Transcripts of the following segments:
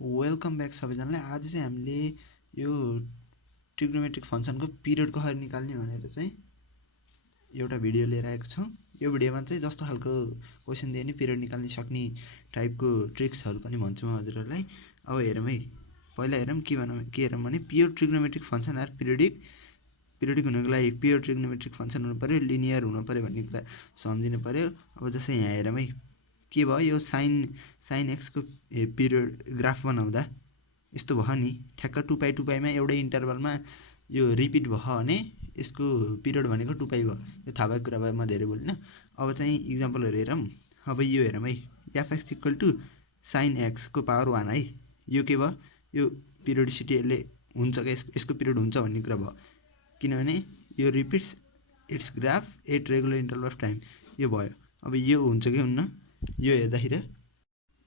Welcome back सबैजनालाई। आज चाहिँ हामीले यो ट्रिग्नोमेट्रिक फङ्सनको पिरियड कसरी निकाल्ने भनेर चाहिँ एउटा भिडियो लिएर आएको छौँ। यो भिडियोमा चाहिँ जस्तो खालको क्वेसन दिए नि पिरियड निकाल्न सक्ने टाइपको ट्रिक्सहरू पनि भन्छु म हजुरहरूलाई। अब हेरौँ है, पहिला हेरौँ के हेरौँ भने pure trigonometric function are periodic हुनको लागि प्योर ट्रिग्नोमेट्रिक फङ्सन हुनु पऱ्यो, लिनियर हुनु पऱ्यो भन्ने कुरा सम्झिनु पऱ्यो। अब जस्तै यहाँ हेरौँ है, के भयो यो साइन एक्सको पिरियड ग्राफ बनाउँदा यस्तो भयो नि, ठ्याक्क 2π मा एउटै इन्टरभलमा यो रिपिट भयो भने यसको पिरियड भनेको 2π भयो। यो थाहा भएको कुरा भयो, म धेरै बोलिनँ। अब चाहिँ इक्जाम्पलहरू हेरौँ। अब यो हेरौँ है, एफएक्स इक्वल टु साइन एक्सको पावर 1 है। यो के भयो, यो पिरियडिसिटी यसले हुन्छ क्या, यसको पिरियड हुन्छ भन्ने कुरा भयो, किनभने यो repeats its graph at regular interval of time, यो भयो। अब यो हुन्छ कि हुन्न, यो हेर्दाखेरि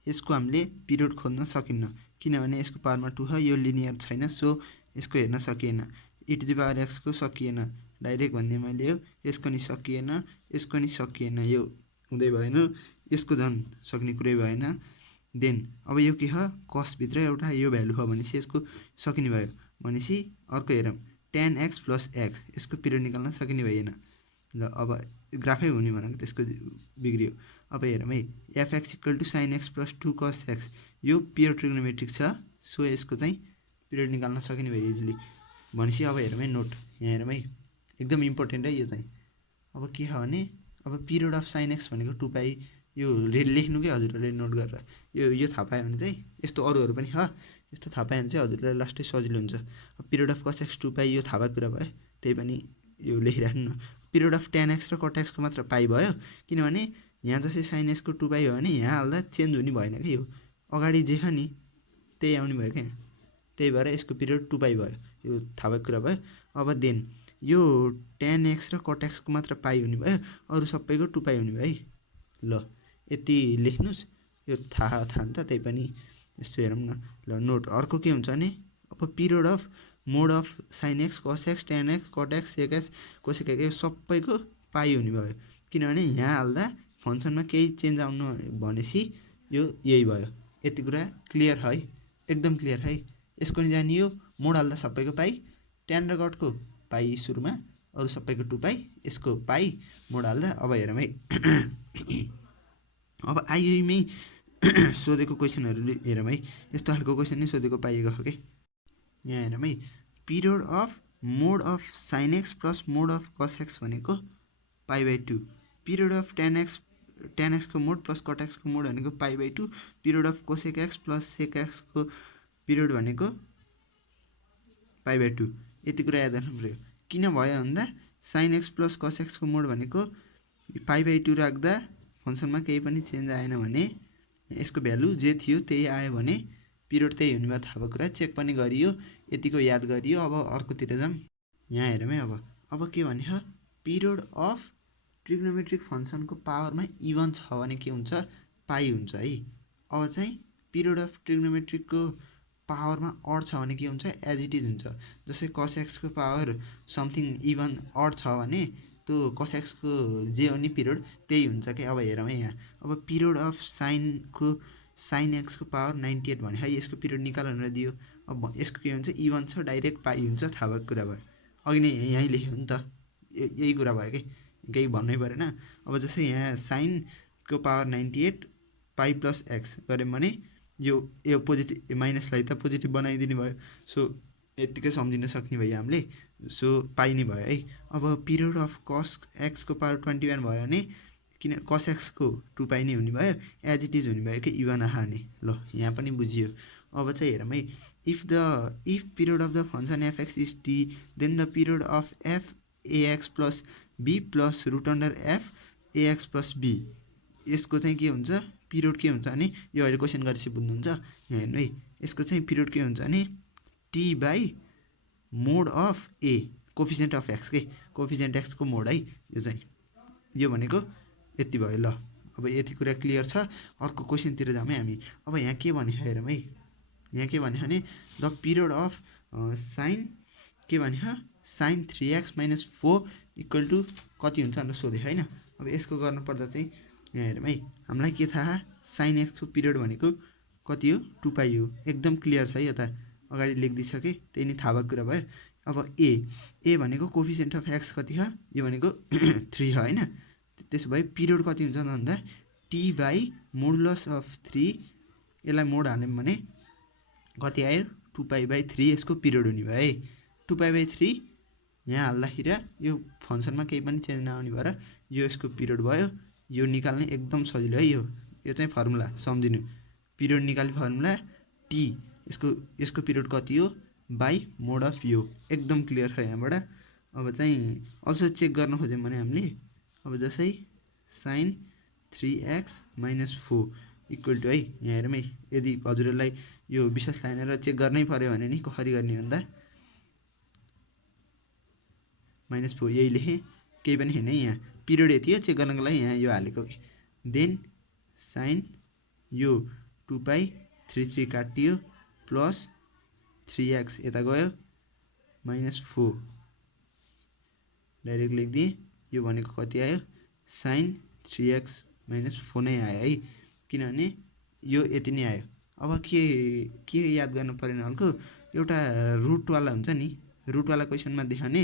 यसको हामीले पिरियड खोज्न सकिन्न, किनभने यसको पावरमा 2 छ, यो लिनियर छैन, सो यसको हेर्न सकिएन। e⁻x को सकिएन डाइरेक्ट भन्ने मैले हो, यसको नि सकिएन, यसको नि सकिएन, यो हुँदै भएन, यसको झन् सक्ने कुरै भएन। देन अब यो के छ, कसभित्र एउटा यो भ्यालु हो भनेपछि यसको सकिने भयो। भनेपछि अर्को हेरौँ, tan x + x, यसको पिरियड निकाल्न सकिने भएन। ल अब ग्राफै हुने भनेको त्यसको बिग्रियो। अब हेरौँ है, f x equal to sine x + 2 cos x, यो प्योर ट्रिग्नोमेट्रिक छ, सो यसको चाहिँ पिरियड निकाल्न सकिने भयो इजिली। भनेपछि अब हेरौँ है, नोट यहाँ हेरौँ है, एकदम इम्पोर्टेन्ट है यो चाहिँ। अब के छ भने, अब पिरियड अफ साइन एक्स भनेको 2π, यो लेख्नु क्या हजुरहरूले नोट गरेर। यो थाहा पायो भने चाहिँ यस्तो अरूहरू पनि छ, यस्तो थाहा पायो भने चाहिँ हजुरलाई लास्टै सजिलो हुन्छ। अब पिरियड अफ cos x 2π, यो थाहा भएको कुरा भयो, त्यही पनि यो लेखिराख्नु न। पिरियड अफ tan x र cot x को मात्र पाइ भयो, किनभने यहाँ जस्तै साइन एक्सको 2π हो भने यहाँ हाल्दा चेन्ज हुने भएन कि, यो अगाडि जे छ नि त्यही आउने भयो क्या, त्यही भएर यसको पिरियड 2π भयो, यो थाहा भएको कुरा भयो। अब देन यो tan x र cot x को मात्र पाइ हुने भयो, अरू सबैको 2π हुने भयो है। ल यति लेख्नुहोस्, यो थाहा नि त, त्यही पनि यसो हेरौँ न। ल नोट अर्को के हुन्छ भने, अब period of mode of sine x, cos x, tan x, cot x, sec x, cosec x सबैको पाइ हुने भयो, किनभने यहाँ हाल्दा फङ्सनमा केही चेन्ज आउनु भनेपछि यो यही भयो। यति कुरा क्लियर है, एकदम क्लियर है। यसको नि जानियो, मोड हाल्दा सबैको पाइ, tan र cot को पाइ सुरुमा, अरू सबैको 2π, यसको पाइ मोड हाल्दा। अब हेरौँ है, अब आइयुमै सोधेको क्वेसनहरू हेरौँ है, यस्तो खालको क्वेसन नै सोधेको पाइएको छ कि। यहाँ हेरौँ है, period of mode of sign x + mode of cos x भनेको π/2, पिरियड अफ tan x को मोड + cot x को मोड भनेको π/2, period of cosec x + sec x को पिरियड भनेको π/2। यति कुरा याद राख्नु पऱ्यो। किन भयो भन्दा साइन एक्स + cos x को मोड भनेको π/2 राख्दा फङ्सनमा केही पनि चेन्ज आएन भने, यसको भ्यालु जे थियो त्यही आयो भने पिरियड त्यही हुने भयो, थाहा भएको कुरा चेक पनि गरियो, यतिको याद गरियो। अब अर्कोतिर जाऊँ, यहाँ हेरौँ है। अब के भने, पिरियड अफ ट्रिग्नोमेट्रिक फङ्सनको पावरमा इभन छ भने के हुन्छ, पाइ हुन्छ है। अब चाहिँ पिरियड अफ ट्रिग्नोमेट्रिकको पावरमा अड छ भने के हुन्छ, एज इट इज हुन्छ। जस्तै cos x को पावर समथिङ इभन अड छ भने त्यो cos x को जे हो नि पिरियड त्यही हुन्छ क्या। अब हेरौँ है, यहाँ अब पिरियड अफ साइन एक्स को पावर 98 भने है, यसको पिरियड निकाल भनेर दियो। अब यसको के हुन्छ, इभन छ, डाइरेक्ट पाइ हुन्छ, थाहा भएको कुरा भयो। अघि नै यहीँ लेख्यो नि त, यही कुरा भयो कि, केही भन्नै परेन। अब जस्तै यहाँ साइनको पावर 98 π + x गऱ्यौँ भने यो पोजिटिभ माइनसलाई त पोजिटिभ बनाइदिने भयो, सो यत्तिकै सम्झिन सक्ने भयो हामीले, सो पाइ नै भयो है। अब पिरियड अफ cos x को पावर 21 भयो भने, किन cos x को 2π नै हुने भयो, एज इट इज हुने भयो कि, इभन आहाने। ल यहाँ पनि बुझियो। अब चाहिँ हेरौँ है, if period of the function f x is t, then the period of f ax + b + √f ax + b, यसको चाहिँ के हुन्छ, पिरियड के हुन्छ भने, यो अहिले क्वेसन गरेपछि बुझ्नुहुन्छ। यहाँ हेर्नु है, यसको चाहिँ पिरियड के हुन्छ भने t/mod of a, coefficient of x के, कोफिसिएन्ट x को मोड है यो चाहिँ, यो भनेको यति भयो। ल अब यति कुरा क्लियर छ। अर्को क्वेसनतिर जाउँ है हामी। अब यहाँ के भने हेरौँ है, यहाँ के भने द पिरियड अफ साइन के भने, साइन 3x - 4 = कति हुन्छ भनेर सोधेँ होइन। अब यसको गर्नुपर्दा चाहिँ यहाँ हेरौँ है, हामीलाई के थाहा, साइन एक्सको पिरियड भनेको कति हो 2 पाई हो एकदम क्लियर छ है यता अगाडि लेखिदिसके त्यही नै थाहा भएको कुरा भयो अब ए भनेको कोफिसिएन्ट अफ एक्स कति छ यो भनेको 3 छ हैन त्यसो भए पिरियड कति हुन्छ भन्दा टी बाई मोडुलस अफ 3 यसलाई मोड हाल्यौं भने कति आयो 2 पाई बाई 3 यसको पिरियड हुने भयो है 2 पाई बाई 3 यहाँ हाल्दाखेरि यो फंक्सनमा केही पनि चेन्ज नआउने भएर यो यसको पिरियड भयो यो निकाल्ने एकदम सजिलो है यो चाहिँ फर्मुला सम्झिनु पिरियड निकाल्ने फर्मुला टी यसको पिरियड कति हो बाई मोड अफ यो एकदम क्लियर छ यहाँबाट अब चाहिँ अल्सो चेक गर्न खोज्यौं भने हामीले अब जसै sin 3x - 4 इक्वल टु है यहाँ हेरौँ है यदि हजुरहरूलाई यो विशेष लाइनर चेक गर्नै पर्यो भने नि कसरी गर्ने भन्दा -4 यही लेखेँ केही पनि हैन यहाँ पिरियड यति हो चेक गर्नको लागि यहाँ यो हालेको कि देन sin यो 2 पाई 3 काटियो प्लस 3x यता गयो -4 डाइरेक्ट लेखिदिएँ यो भनेको कति आयो sin 3x - 4 नै आयो है किनभने यो यति नै आयो अब के याद गर्नु पर्यो हल्को एउटा रुटवाला हुन्छ नि रुटवाला क्वेसनमा देखाउने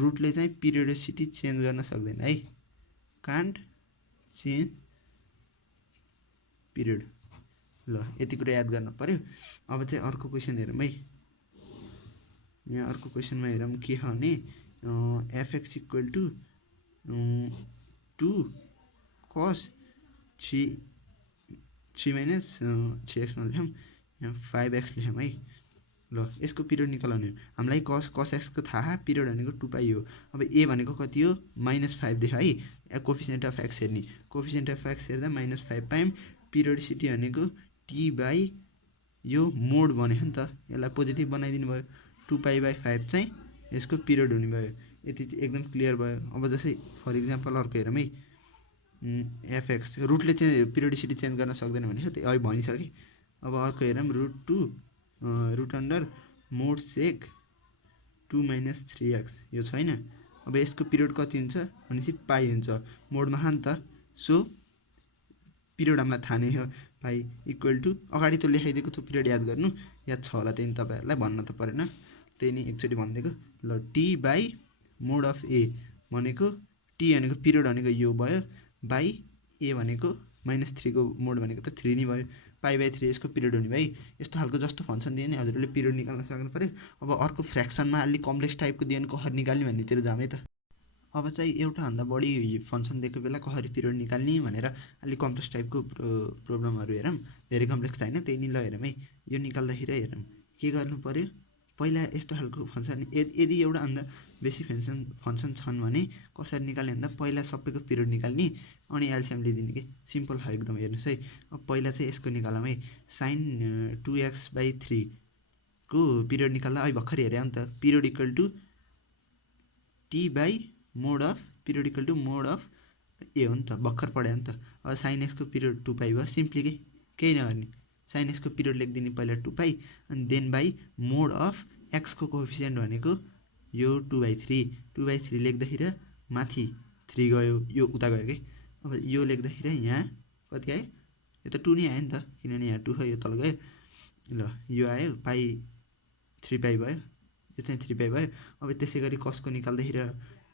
रुटले चाहिँ पिरियोडिसिटी चेन्ज गर्न सक्दैन है कान्ट चेन्ज पिरियड ल यति कुरा याद गर्नु पर्यो अब चाहिँ अर्को क्वेसन हेरौँ है यहाँ अर्को क्वेसनमा हेरौँ के छ भने fx equal to 2 cos 3 minus 3x नलेखौँ यहाँ 5x लेखौँ है ल यसको पिरियड निकाल्नु हामीलाई cos x को थाहा पिरियड भनेको 2 पाई हो अब a भनेको कति हो -5 देख है कोफिसिएन्ट अफ x हेर्ने कोफिसिएन्ट अफ x हेर्दा -5 पायौं पिरियोडिसिटी भनेको t बाई यो मोड भनेको नि त यसलाई पोजिटिभ बनाइदिनु भयो 2 पाई बाई 5 चाहिँ यसको पिरियड हुने भयो यति एकदम क्लियर भयो अब जसै फर इक्जाम्पल अर्को हेरौँ है fx रुटले चाहिँ पिरियोडिसिटी चेन्ज गर्न सक्दैन भने त्यही अहिले भनिसकेँ अब अर्को हेरौँ रुट अन्डर मोड सेक 2 - 3x यो छैन अब यसको पिरियड कति हुन्छ भनेपछि पाई हुन्छ मोडमा छ नि त सो पिरियड हामीलाई थाहा नै हो पाई इक्वल टु अगाडि त लेखाइदिएको त्यो पिरियड याद गर्नु याद छ होला त्यही तपाईहरुलाई भन्न त परेन त्यही नै एकचोटि भनिदिएको ल t by mod of a भनेको t भनेको पिरियड भनेको यो भयो बाई a भनेको -3 को मोड भनेको त 3 नै भयो पाई बाई 3 यसको पिरियड हुने भाइ यस्तो खालको जस्तो फंक्सन दिए नि हजुरले पिरियड निकाल्न सक्नु पर्यो अब अर्को फ्र्याक्सनमा अलि कम्प्लेक्स टाइपको दिए नि कसरी निकाल्ने भन्नेतिर जाम है त अब चाहिँ एउटा भन्दा बढी फंक्सन दिएको बेला कसरी पिरियड निकाल्ने भनेर अलि कम्प्लेक्स टाइपको प्रब्लमहरु हेरौँ धेरै कम्प्लेक्स छैन त्यही नि ल हेरौँ है यो निकाल्दाखेरि हेरौँ के गर्नु पर्यो पहिला यस्तो खालको फंक्सन यदि एउटा भन्दा बेसी फंक्सन छन् भने कसरी निकाल्ने भन्दा पहिला सबैको पिरियड निकाल्ने अनि एलसीएम लिदिने के सिम्पल हो एकदम हेर्नुस् है अब पहिला चाहिँ यसको निकालौँ है sin 2x/3 को पिरियड निकाल्दा अहिले भर्खर हेरे नि त period equal to t by mod of period equal to mod of a हो नि त भर्खर पढे नि त अब sin x को पिरियड 2 पाई भयो सिम्पली के केही नगर्ने sin x को पिरियड लेखिदिने पहिला 2 पाई अनि then by mod of x को कोएफिसिएन्ट भनेको यो 2/3 लेख्दाखेरि माथि 3 गयो यो उता गयो के अब यो लेख्दाखेरि यहाँ कति आयो यो त 2 नै आयो नि त किनभने यहाँ 2 यो तल गयो ल यो आयो पाई 3 पाई भयो यो चाहिँ 3 पाई भयो अब त्यसैगरी cos को निकाल्दाखेरि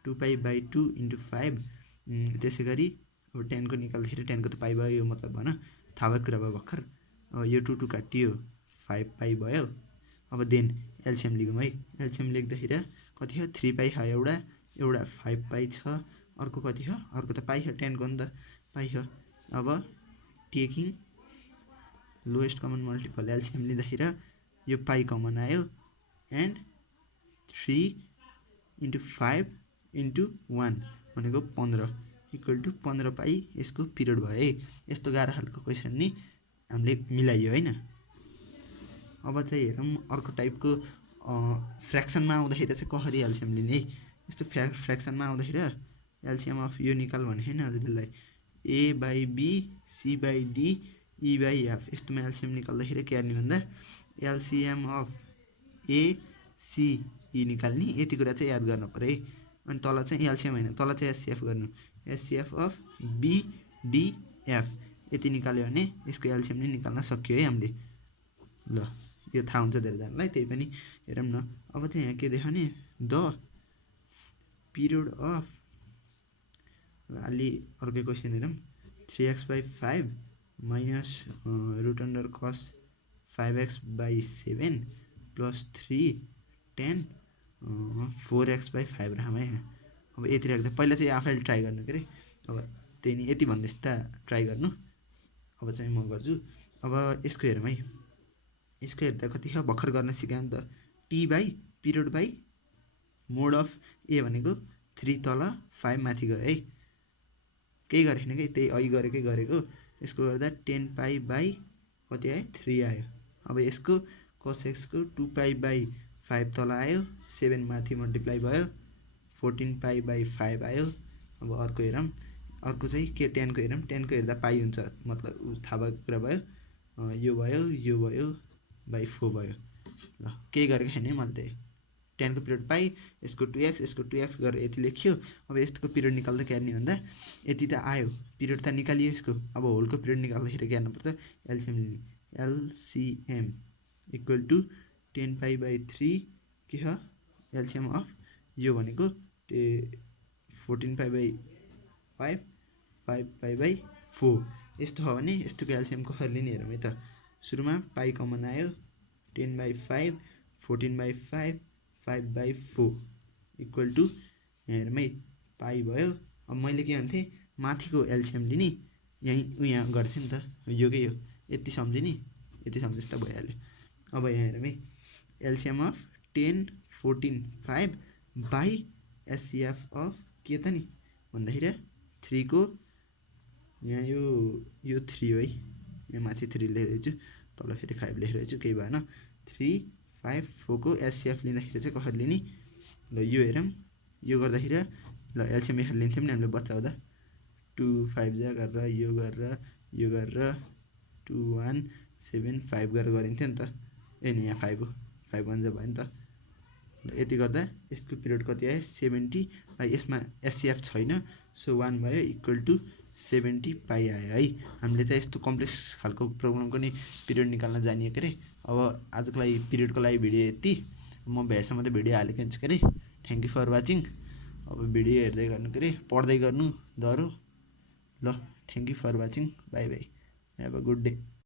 2 पाई बाई 2 इन्टु 5 त्यसैगरी अब 10 को निकाल्दाखेरि 10 को त पाई भयो यो मतलब भन थाहा भएको कुरा भयो भर्खर अब यो 2 काटियो 5 पाई भयो अब देन एलसीएम लिगौँ है एलसीएम लेख्दाखेरि कति हो 3 पाई छ एउटा 5 पाई छ अर्को कति हो अर्को त पाई हो 10 को नि त पाई हो अब taking lowest common multiple LCM लिँदाखेरि यो पाई कमन आयो एन्ड 3 इन्टु 5 इन्टु 1 भनेको 15 इक्वल टु 15 पाई यसको पिरियड भयो है यस्तो गाह्रो खालको क्वेसन नि हामीले मिलाइयो हैन अब चाहिँ हेरौँ अर्को टाइपको फ्र्याक्सनमा आउँदाखेरि चाहिँ कसरी एलसीएम लिने है यस्तो फ्र्याक्सनमा आउँदाखेरि एलसीएम अफ यो निकाल भने हैन हजुरलाई a by b c by d e by f यस्तोमा एलसीएम निकाल्दाखेरि के गर्ने भन्दा LCM of a c e निकाल्ने यति कुरा चाहिँ याद गर्नु पर्यो है अनि तल चाहिँ एलसीएम हैन तल चाहिँ एचसीएफ गर्नु HCF of b d f यति निकाल्यो भने यसको एलसीएम नै निकाल्न सकियो है हामीले ल यो थाहा हुन्छ धेरैजनालाई, त्यही पनि हेरौँ न। अब चाहिँ यहाँ के देखाउने, द पिरियड अफ, अलि अर्कै क्वेसन हेरौँ, 3x/5 माइनस रुट अन्डर कस 5x/7 प्लस 3 10 4x/5 राख्नु है यहाँ। अब यति राख्दा पहिला चाहिँ आफैले ट्राई गर्नु के अरे, अब त्यही नि यति भन्दैछ त ट्राई गर्नु। अब चाहिँ म गर्छु। अब यसको हेरौँ है, यसको हेर्दा कति छ भर्खर गर्न सिकायो नि त, T by period by mod of a भनेको 3 तल 5 माथि गयो है, केही गरेको छैन कि, त्यही अघि गरेको। यसको गर्दा 10π/, कति आयो 3 आयो। अब यसको cos x को 2π/5 तल आयो, 7 माथि मल्टिप्लाई भयो, 14π/5 आयो। अब अर्को हेरौँ, अर्को चाहिँ के, 10 को हेरौँ, 10 को हेर्दा पाइ हुन्छ, मतलब थाहा भएको कुरा भयो। यो भयो बाई 4 भयो। ल केही गरेको छैन है मैले, त्यही 10 को पिरियड पाइ, यसको 2x गरेर यति लेख्यो। अब यस्तोको पिरियड निकाल्दा के गर्ने भन्दा, यति त आयो, पिरियड त निकालियो यसको। अब होलको पिरियड निकाल्दाखेरि के गर्नुपर्छ, एलसिएम लिने, एलसिएम इक्वल टु 10π/3 के छ एलसिएम अफ यो भनेको 14π/5 5π/4 यस्तो हो भने यस्तोको एलसिएम कसरी लिने हेरौँ है त। सुरुमा पाइ कमन आयो, 10/5 14/5 5/4 इक्वल टु, यहाँ हेरौँ है पाइ भयो। अब मैले के भन्थेँ, माथिको एलसिएम लिने, यहाँ गर्थेँ नि त, योकै हो, यति सम्झेँ नि, यति सम्झेस् त भइहाल्यो। अब यहाँ हेरौँ है, एलसिएम अफ 10 14 5 बाई एससिएफ अफ के त नि भन्दाखेरि 3 को, यहाँ यो 3 हो है, यहाँ माथि 3 लेखिरहेको छु, तल फेरि 5 लेखिरहेको छु, केही भएन। 3 5 4 को एससिएफ लिँदाखेरि चाहिँ कसरी लिने, ल यो हेरौँ, यो गर्दाखेरि ल एलसिएम यसरी लिन्थ्यौँ नि हामीले बच्चा हुँदा, 2 5 जा गरेर यो गरेर 2 1 7 5 गरेर गरिन्थ्यो नि त। ए नि यहाँ 5 हो, 5 1 जा भयो नि त। यति गर्दा यसको पिरियड कति आयो 70, यसमा एससिएफ छैन, सो 1 भयो इक्वल टु 70 पाइ आयो है। हामीले चाहिँ यस्तो कम्प्लेक्स खालको प्रोग्रामको नि पिरियड निकाल्न जानियो के अरे। अब आजको लागि पिरियडको लागि भिडियो यति, म भ्याएसम्म त भिडियो हालेको हुन्छ के अरे। Thank you for watching. अब भिडियो हेर्दै गर्नु के अरे, पढ्दै गर्नु डरो। ल thank you for watching, bye bye, have a good day.